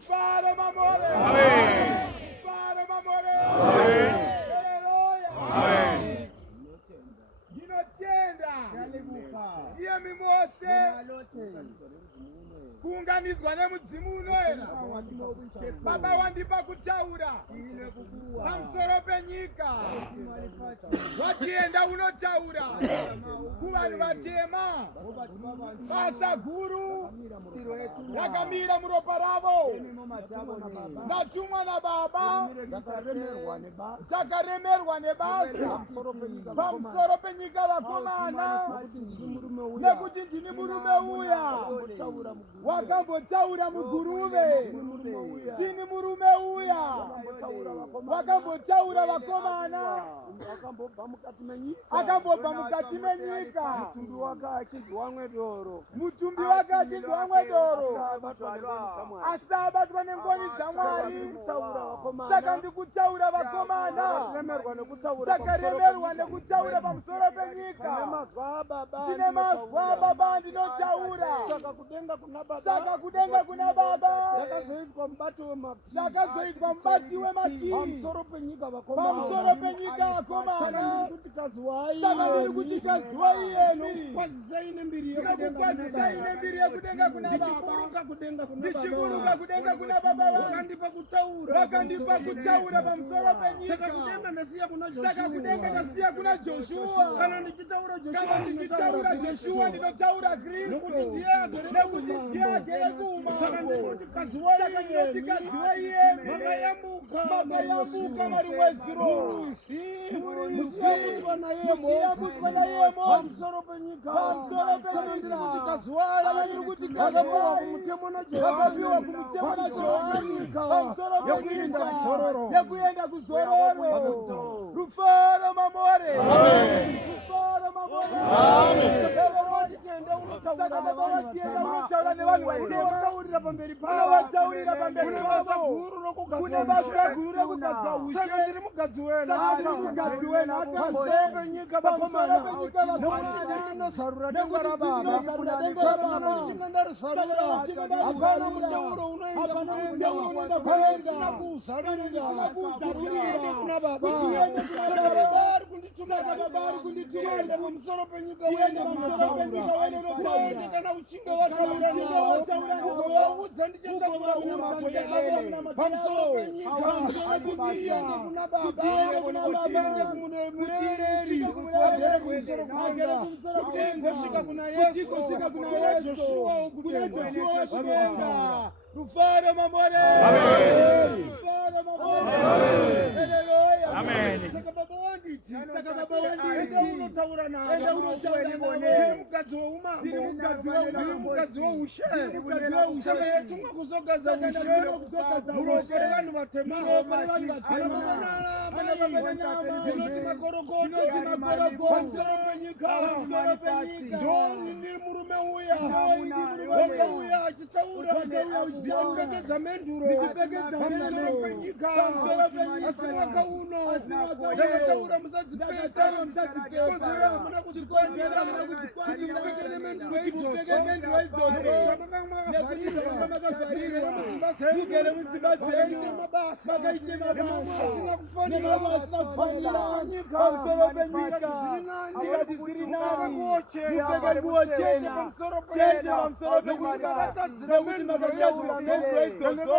Rufaro mamore. Amen. Rufaro mamore. Amen. Haleluya. Amen. Ndinotenda iyemi mose kuunganidzwa nemudzimu unoera. Baba wandipa kutaura pamusoro penyika. Watienda unotaura kuvanhu vatema. Basa guru rakamira muropa ravo. Ndatumwa naBaba, takaremerwa nebasa pamusoro penyika vakomana, nekuti ndini murume uya wakambotaura muguruve. Ndini murume uya wakambotaura vakomana, akambobva mukati menyika. Mutumbi wake achinzwa mwedoro, asabatwa nengoni dzaMwari. Saka ndikutaura vakomana, takaremerwa nekutaura pamusoro penyika. Ndine mazwa Baba, ndinotaura. Saka kudenga kuna Baba ndakazoitwa mubati wemaki pamusoro penyika vakomana. Saka ndiri kuti kazuwa iyemi ndinokukwazisai nembiri yekudenga kuna Baba, ndichiburuka kudenga kuna Baba vakandipa kutaura pamusoro penyika. Saka kudenga ndasiya kuna Joshua. Kana ndichitaura Joshua ndinotaura Kristu, nekuti ndiye agere kuuma. Saka ndinoti kazuwa iyemi makayambuka vari mweziro muchiyambutswa naye pamusoro penyika. Saka ndiri kuti kazuwa vakapiwa kumutemo naJohani pamusoro penyika yekuenda kuzororo. Rufaro mamore. Rufaro mamore. Saka Baba watienda unotaura nevanhu vatema, pamberi pavo. Kune basa guru rokugadzwa ushe. Saka ndiri mugadzi wenu. Pamusoro penyika vakomana, nekuti ndinozarura denga raBaba. Ndichinga ndarizarura, hapana mutauro unoenda kuenda kuzarurira kuna Baba. Saka Baba ari kundituma pamusoro penyika wenu kana uchinge wataura navo, ugovaudza ndichataura munyama yavo pamusoro penyika kuti iende kuna Baba, kuti kumune murereri agere kumusoro kumanda, kuti igosvika kuna Yesu, kuna Joshua wekudenga. Rufaro mamore. Rufaro mamore. Haleluya. Amen. Saka Baba wanditi enda unotaura navo. Ndiri mukadzi weumambo, ndiri mukadzi weushe. Saka yatumwa kuzogadza ushe muropa revanhu vatema. Ndinoti makorokoto pamusoro penyika. Ndiri murume uya wakauya achitaura ndikapfekedza menduro pamusoro penyika. Asi mwaka uno ndakataura musadzipfeka, hamuna kudzikonzera kuti mupfeke nemenduro idzodzo. Mugere mudzimba dzenyu makaite mabasa asina kufanira pamusoro penyika. Ndikati zviri nani mupfeke nguo chete pamusoro penyika, nekuti makatadzira menduro idzodzo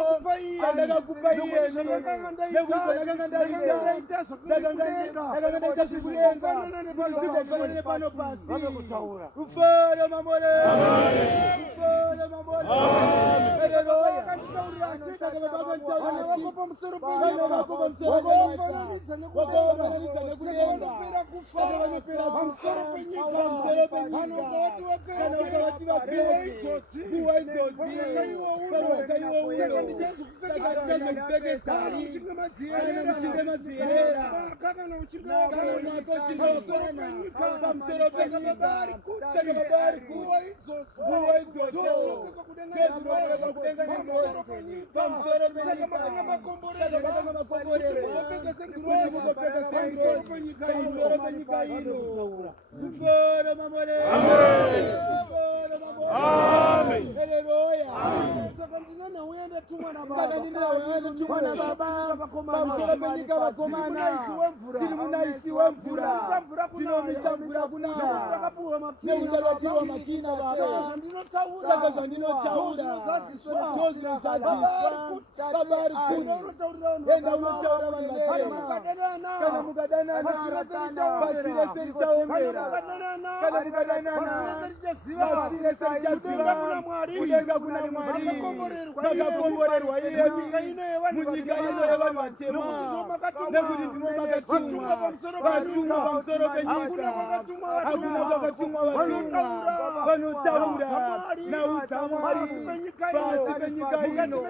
andakakupa iyeni, nekuti ndakanga ndaita zvikudenga kuti zvigofanire pano pasi. Rufaro mamore. Rufaro mamore. Haleluya. Saka Baba vakanditaurira vako pamusoro penyika, vakafananidza nekudenga. Saka vanopera pamusoro penyika, vanongati vapera nguva idzodzi pamwaka uno. Saka ndichazokupfekedzai muchinge madzierera kana mwaka uchinge wakwana pamusoro penyika. Saka Baba ari nguva idzodzi ndedzinoonekwa kudenga neMozisi pamusoro penyika. Saka makanga makomborero kuti mugopfeka sengoro pamusoro penyika ino. Rufaro mamore. Rufaro mamore. Haleluya. Saka ndinonauya saka ndinawe anotumwa nababa pamusoro penyika vakomana tiri munaisi wemvura tinomisa mvura kunaya nekuda rwapiwa makina vava saka zvandinotaura ndozvinozadziswa kabari kuti enda unotaura vanhu vatema kana mukadanana pasi rese richaomera kana mukadanana pasi rese richaziva kudenga kuna Mwari vakakomborerwa iyemi munyika ino yevanhu vatema nekuti ndimo makatumwa vatumwa pamusoro penyika hakuna kwakatumwa vatumwa vanotaura naudza Mwari pasi penyika ino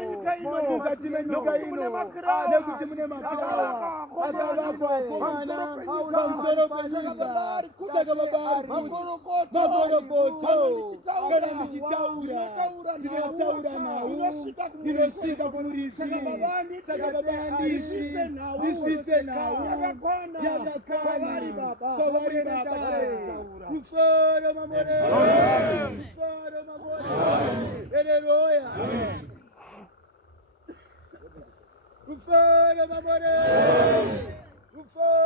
mukati menyika ino nekuti mune makirawa akavakwa akomana pamusoro penyika saka babari kuti magorokoto kana ndichitaura ndinotaura nawo ndinosvika kumuridzi saka baba ndisvitse nawo yakakwana kwavari baba uforo mamore uforo mamore haleluya uforo mamore uforo